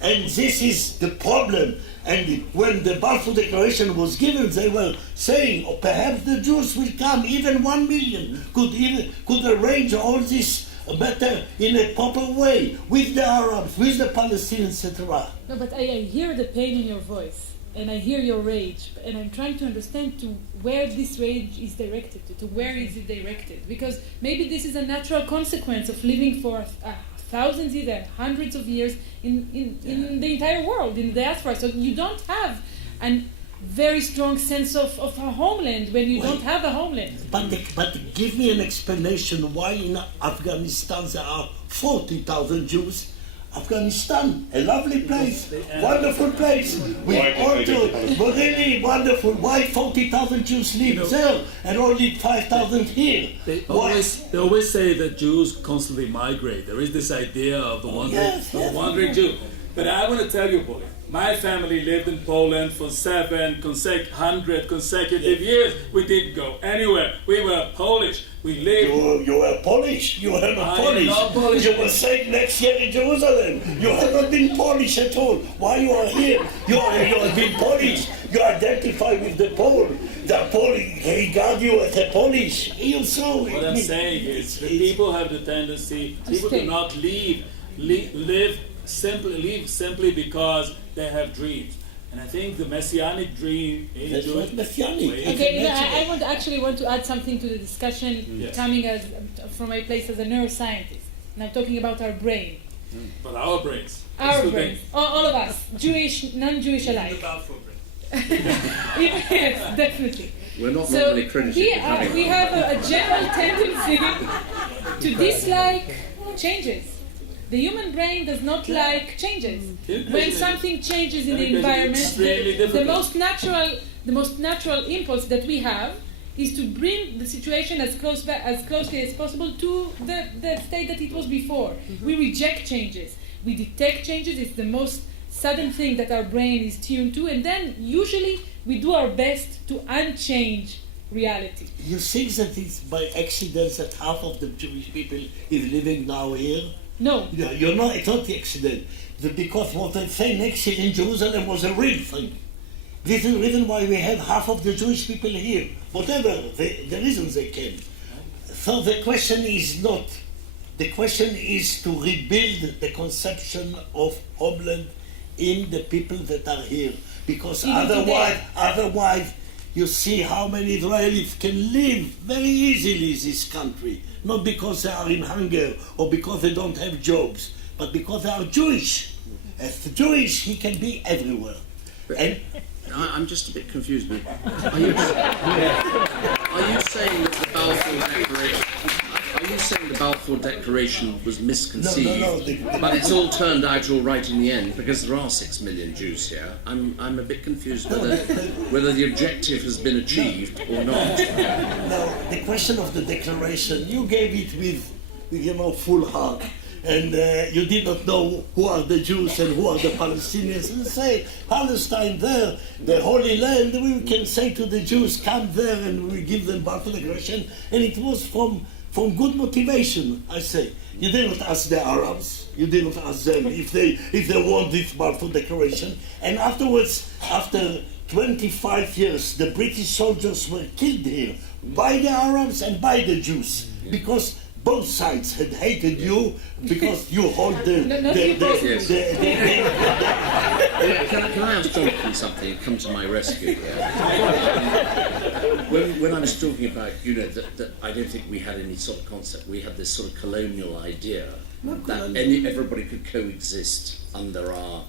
And this is the problem. And when the Balfour Declaration was given, they were saying, oh, perhaps the Jews will come, even 1 million, could arrange all this better in a proper way, with the Arabs, with the Palestinians, etc. No, but I hear the pain in your voice. And I hear your rage, and I'm trying to understand to where this rage is directed to where is it directed? Because maybe this is a natural consequence of living for thousands, either hundreds of years in the entire world, in the diaspora. So you don't have a very strong sense of a homeland when you don't have a homeland. But give me an explanation why in Afghanistan there are 40,000 Jews. Afghanistan, a lovely place, wonderful place. We all do it, but really wonderful. Why 40,000 Jews live there and only 5,000 here? They always say that Jews constantly migrate. There is this idea of the wandering Jew. But I want to tell you, boy, my family lived in Poland for 700 consecutive years. We didn't go anywhere. We were Polish. We lived. You were Polish. You were not Polish. Not Polish. You were saying next year in Jerusalem. You have not been Polish at all. Why you are here? You have been Polish. You identify with the Pole. The Pole regard you as a Polish. You saw it. What I'm saying is that people have the tendency. People do not live simply because they have dreams. And I think the messianic dream in Jewish... Messianic. Okay, I want to add something to the discussion coming from my place as a neuroscientist. And I'm talking about our brain. But our brains. Our brains. All of us. Jewish, non-Jewish alike. The Balfour brain. Yes, definitely. We're not normally critical. We have a general tendency to dislike changes. The human brain does not like changes. When something changes in the environment, the most natural impulse that we have is to bring the situation as closely as possible to the state that it was before. We reject changes. We detect changes. It's the most sudden thing that our brain is tuned to, and then usually we do our best to unchange reality. You think that it's by accident that half of the Jewish people is living now here? No. You're not, it's not the accident. Because what they say next year in Jerusalem was a real thing. This is the reason why we have half of the Jewish people here. Whatever the reasons they came. So the question is not. The question is to rebuild the conception of homeland in the people that are here. Because otherwise, you see how many Israelis can live very easily in this country. Not because they are in hunger or because they don't have jobs, but because they are Jewish. As Jewish, he can be everywhere. And I'm just a bit confused. Are you saying that the Balfour Declaration? Are you saying the Balfour Declaration was misconceived, No, but it's all turned out all right in the end because there are 6 million Jews here. I'm a bit confused whether the objective has been achieved or not. Now, the question of the declaration, you gave it with full heart. And you did not know who are the Jews and who are the Palestinians. And say, Palestine there, the Holy Land, we can say to the Jews, come there and we give them Balfour Declaration. And it was from good motivation, I say. You did not ask the Arabs, you did not ask them if they want this Balfour Declaration. And afterwards, after 25 years, the British soldiers were killed here by the Arabs and by the Jews, because both sides had hated you because you hold the Can I ask Jonathan something and come to my rescue here? When I was talking about, that I don't think we had any sort of concept. We had this sort of colonial idea that everybody could coexist under our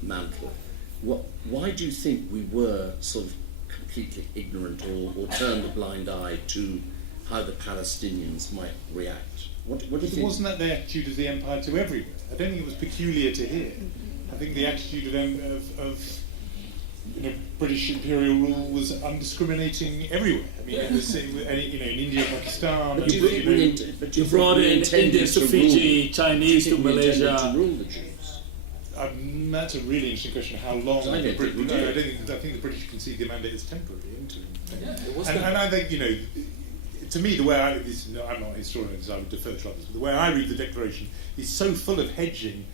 mantle. Why do you think we were sort of completely ignorant or turned a blind eye to how the Palestinians might react? What do you think? Wasn't that the attitude of the empire to everywhere? I don't think it was peculiar to here. I think the attitude of British imperial rule was undiscriminating everywhere. I mean, it was in India, Pakistan. But you brought in Indians to Fiji, Chinese to Malaysia. To rule the Jews? That's a really interesting question. How long? I think the British concede the mandate as temporary interim. And I think to me, the way I'm not a historian, so I would defer to others, but the way I read the Declaration is so full of hedging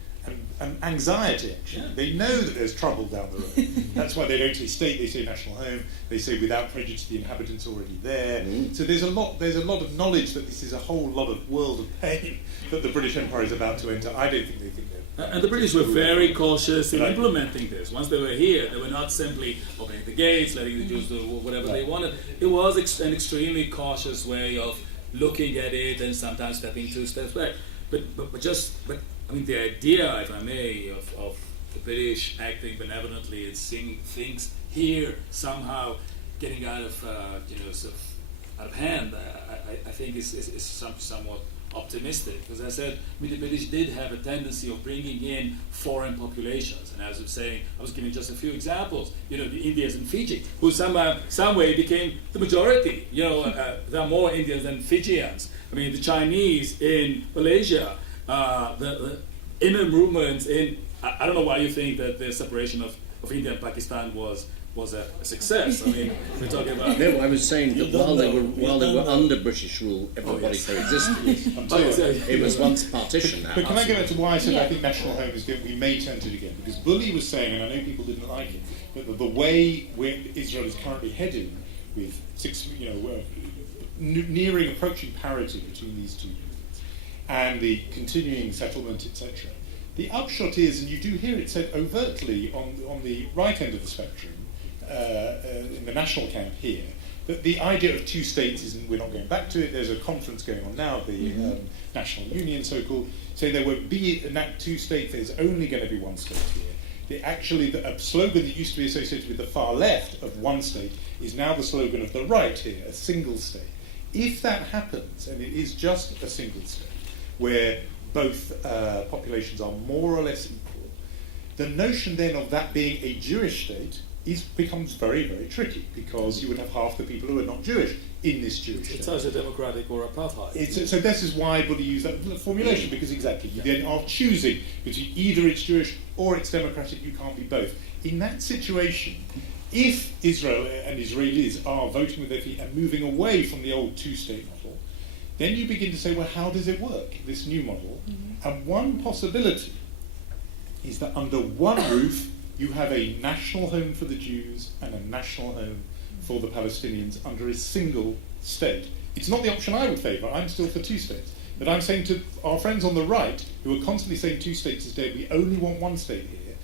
and anxiety, actually. Yeah. They know that there's trouble down the road. That's why they don't say state, they say national home. They say without prejudice, the inhabitants already there. So there's a lot of knowledge that this is a whole lot of world of pain that the British Empire is about to enter. I don't think they think they're... And the British were very cautious in implementing this. Once they were here, they were not simply opening the gates, letting the Jews do whatever they wanted. It was an extremely cautious way of looking at it and sometimes stepping 2 steps back. But I mean, the idea, if I may, of the British acting benevolently and seeing things here somehow getting out of sort of out of hand, I think is somewhat optimistic, because as I said, the British did have a tendency of bringing in foreign populations, and as I was saying, I was giving just a few examples. The Indians in Fiji, who some way became the majority. There are more Indians than Fijians. I mean, the Chinese in Malaysia, the inner movements in. I don't know why you think that the separation of India and Pakistan was a success. I mean, we're talking about... No, I was saying that while they were under British rule, everybody coexisted. It was once partition now. But can I go back to why I said I think national home is good? We may turn to it again, because Bully was saying, and I know people didn't like it, but the way where Israel is currently heading, with approaching parity between these two units, and the continuing settlement, etc. The upshot is, and you do hear it said overtly on the right end of the spectrum, in the national camp here, that the idea of 2 states isn't, we're not going back to it. There's a conference going on now, the National Union, so-called, saying there won't be 2 states, there's only going to be 1 state here. A slogan that used to be associated with the far left of 1 state is now the slogan of the right here, a single state. If that happens, and it is just a single state, where both populations are more or less equal, the notion then of that being a Jewish state becomes very, very tricky, because you would have half the people who are not Jewish in this Jewish state. It's either democratic or apartheid. So this is why Buddy used that formulation, because exactly, you then are choosing between either it's Jewish or it's democratic, you can't be both. In that situation, if Israel and Israelis are voting with their feet and moving away from the old 2-state model, then you begin to say, well, how does it work, this new model? And one possibility is that under one roof, you have a national home for the Jews and a national home for the Palestinians under a single state. It's not the option I would favour. I'm still for 2 states. But I'm saying to our friends on the right, who are constantly saying 2 states is dead, we only want 1 state here,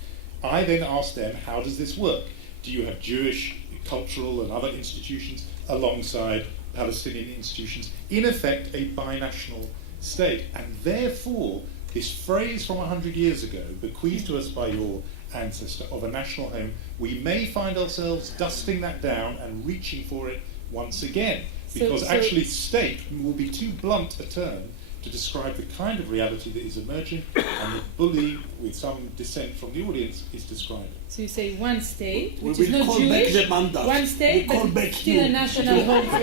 I then ask them, how does this work? Do you have Jewish, cultural and other institutions alongside Palestinian institutions? In effect, a binational state. And therefore, this phrase from 100 years ago, bequeathed to us by your ancestor, of a national home, we may find ourselves dusting that down and reaching for it once again. because actually state will be too blunt a term to describe the kind of reality that is emerging and the bully, with some dissent from the audience, is describing. So you say one state, We which is will not call Jewish, back the mandat. one state, We call but back it's still a you. national home for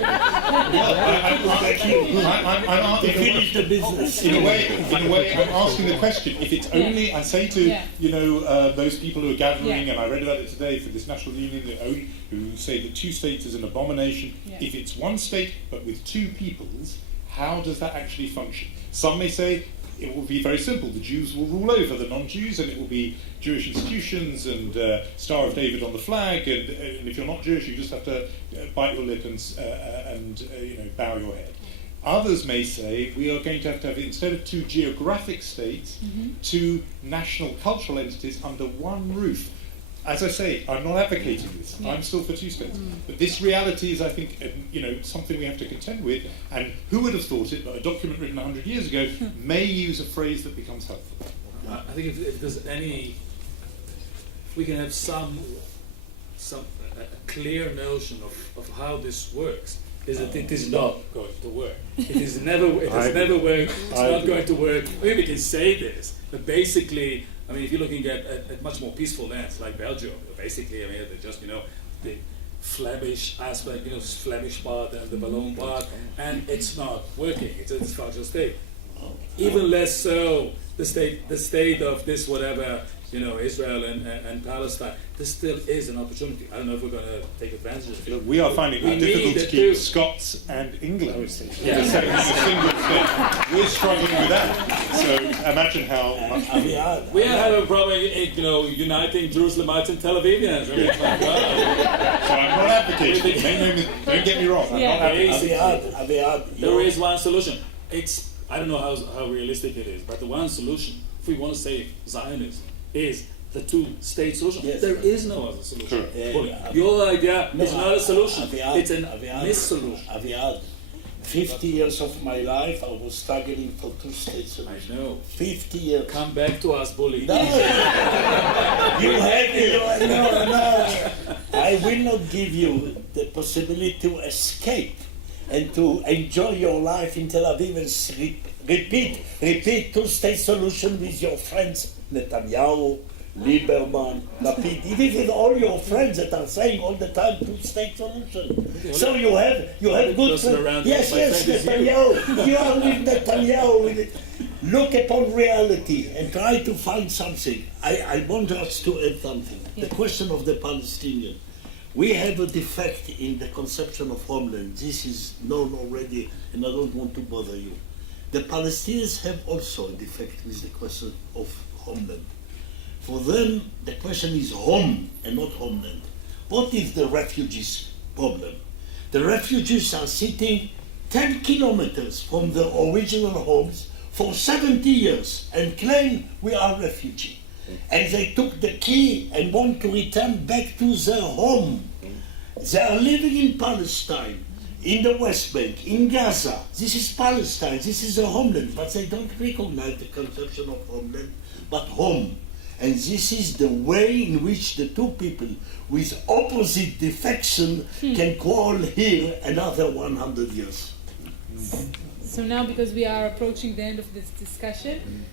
To finish the business. In a way, I'm asking the question. If it's only, I say to those people who are gathering, and I read about it today for this national union, who say that two states is an abomination. Yeah. If it's one state but with two peoples, how does that actually function? Some may say it will be very simple. The Jews will rule over the non-Jews, and it will be Jewish institutions and Star of David on the flag. And if you're not Jewish, you just have to bite your lip and bow your head. Others may say we are going to have instead of two geographic states, two national cultural entities under one roof. As I say, I'm not advocating this. I'm still for two states. But this reality is, I think, something we have to contend with. And who would have thought it, that a document written 100 years ago may use a phrase that becomes helpful? I think if there's any, if we can have a clear notion of how this works, is that it is not going to work. It has never worked. It's not going to work. Maybe we can say this, but basically, I mean, if you're looking at much more peaceful lands like Belgium, basically, I mean, they're just, the Flemish aspect, Flemish part and the Walloon part, and it's not working. It's a dysfunctional state. Even less so the state of this whatever, Israel and Palestine. This still is an opportunity. I don't know if we're going to take advantage of it. We are finding it difficult to keep Scots and England in a single state. We're struggling with that. So imagine how much we are having a problem, uniting Jerusalemites and Tel Avivians. So I'm not advocating. Don't get me wrong. I'm not advocating. There is one solution. I don't know how realistic it is, but the one solution, if we want to say Zionism, is the two-state solution. Yes, there is no other solution. Sure. Your idea is not a solution. Aviad, it's a mis-solution. Aviad, 50 years of my life, I was struggling for two-state solution. I know. 50 years. Come back to us, bully. No. No. I will not give you the possibility to escape and to enjoy your life in Tel Aviv and repeat two-state solution with your friends, Netanyahu, Lieberman, Lapid, even with all your friends that are saying all the time two-state solution. So you have good friends. Yes, Netanyahu. You are with Netanyahu. Look upon reality and try to find something. I want us to add something. The question of the Palestinian. We have a defect in the conception of homeland. This is known already, and I don't want to bother you. The Palestinians have also a defect with the question of homeland. For them, the question is home and not homeland. What is the refugees' problem? The refugees are sitting 10 kilometers from the original homes for 70 years and claim we are refugees. And they took the key and want to return back to their home. They are living in Palestine, in the West Bank, in Gaza. This is Palestine, this is a homeland, but they don't recognize the conception of homeland, but home. And this is the way in which the two people with opposite defection can call here another 100 years. So now, because we are approaching the end of this discussion,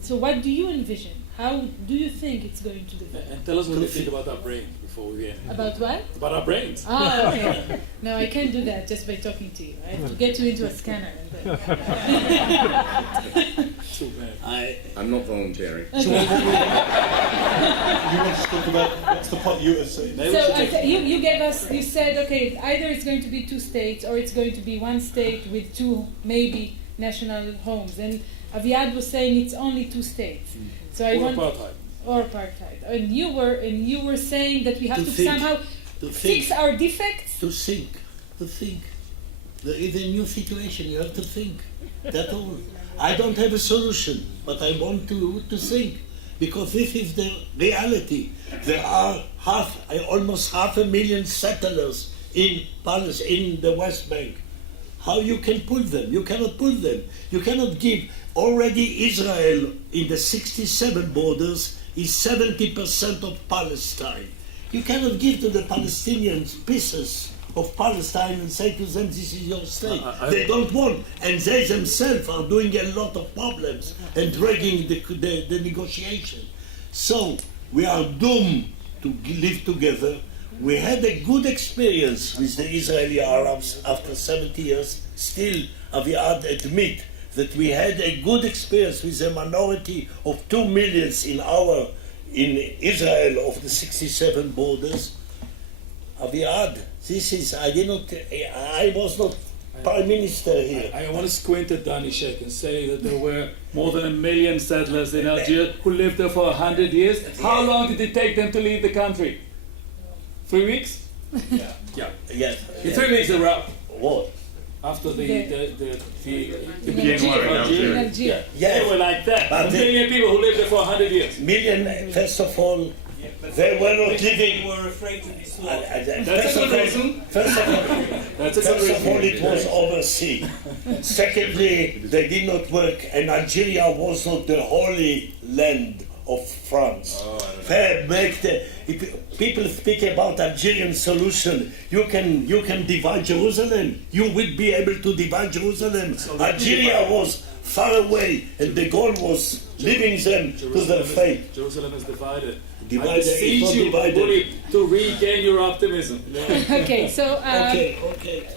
so what do you envision? How do you think it's going to develop? And tell us what you think about our brain before we end. About what? About our brains. Oh, okay. No, I can't do that just by talking to you. I have to get you into a scanner. And then. Too bad. I'm not volunteering. You want to talk about what's the part you were saying? So you gave us, you said, okay, either it's going to be two states or it's going to be one state with two maybe national homes. And Aviad was saying it's only two states. So I want apartheid. And you were saying that we have to somehow fix our defects. To think. There is a new situation. You have to think. That's all. I don't have a solution, but I want to think, because this is the reality. There are almost 500,000 settlers in the West Bank. How you can pull them? You cannot pull them. You cannot give. Already Israel in the 67 borders is 70% of Palestine. You cannot give to the Palestinians pieces of Palestine and say to them, this is your state. They don't want, and they themselves are doing a lot of problems and dragging the negotiation. So we are doomed to live together. We had a good experience with the Israeli Arabs after 70 years. Still, Aviad admit that we had a good experience with a minority of 2 million in Israel of the 67 borders. Aviad, this is, I was not prime minister here. I want to squint at Danishek and say that there were more than 1 million settlers in Algeria who lived there for 100 years. How long did it take them to leave the country? 3 weeks? Yeah. Yes. In 3 weeks they were out. What? After the Algeria. They were like that. But 1 million people who lived there for 100 years. First of all, they were not living. Were afraid to be slow. That's a good reason. First of all, it was overseas. Secondly, they did not work, and Algeria was not the holy land of France. People speak about Algerian solution. You can divide Jerusalem. You will be able to divide Jerusalem. Algeria was far away, and the goal was leaving them to their fate. Jerusalem is divided. I Divided, beseech it's not you, divided. Uri, to regain your optimism. Okay, so Okay.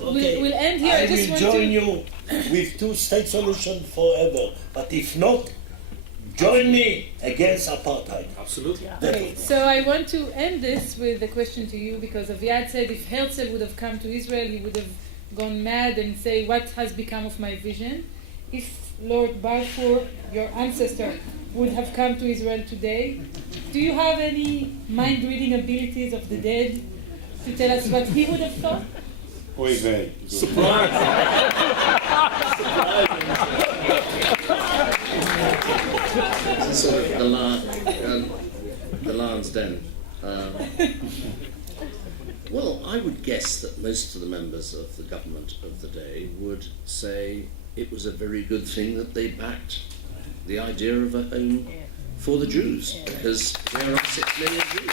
We'll end here. I just will want join you with two-state solution forever. But if not, join me against apartheid. Absolutely. Okay, so I want to end this with a question to you, because Aviad said if Herzl would have come to Israel, he would have gone mad and say, what has become of my vision? If Lord Balfour, your ancestor, would have come to Israel today, do you have any mind-reading abilities of the dead to tell us what he would have thought? Oy vey. Surprise! Sort of the Lion's Den. Well, I would guess that most of the members of the government of the day would say it was a very good thing that they backed the idea of a home for the Jews, because there are 6 million Jews.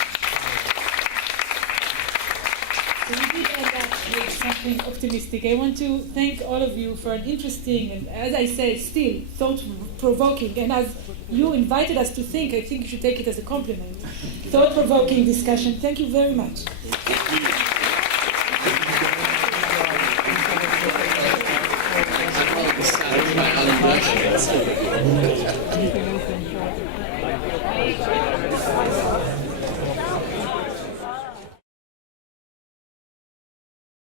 So we did end up with something optimistic. I want to thank all of you for an interesting and, as I say, still thought-provoking, and as you invited us to think, I think you should take it as a compliment, thought-provoking discussion. Thank you very much.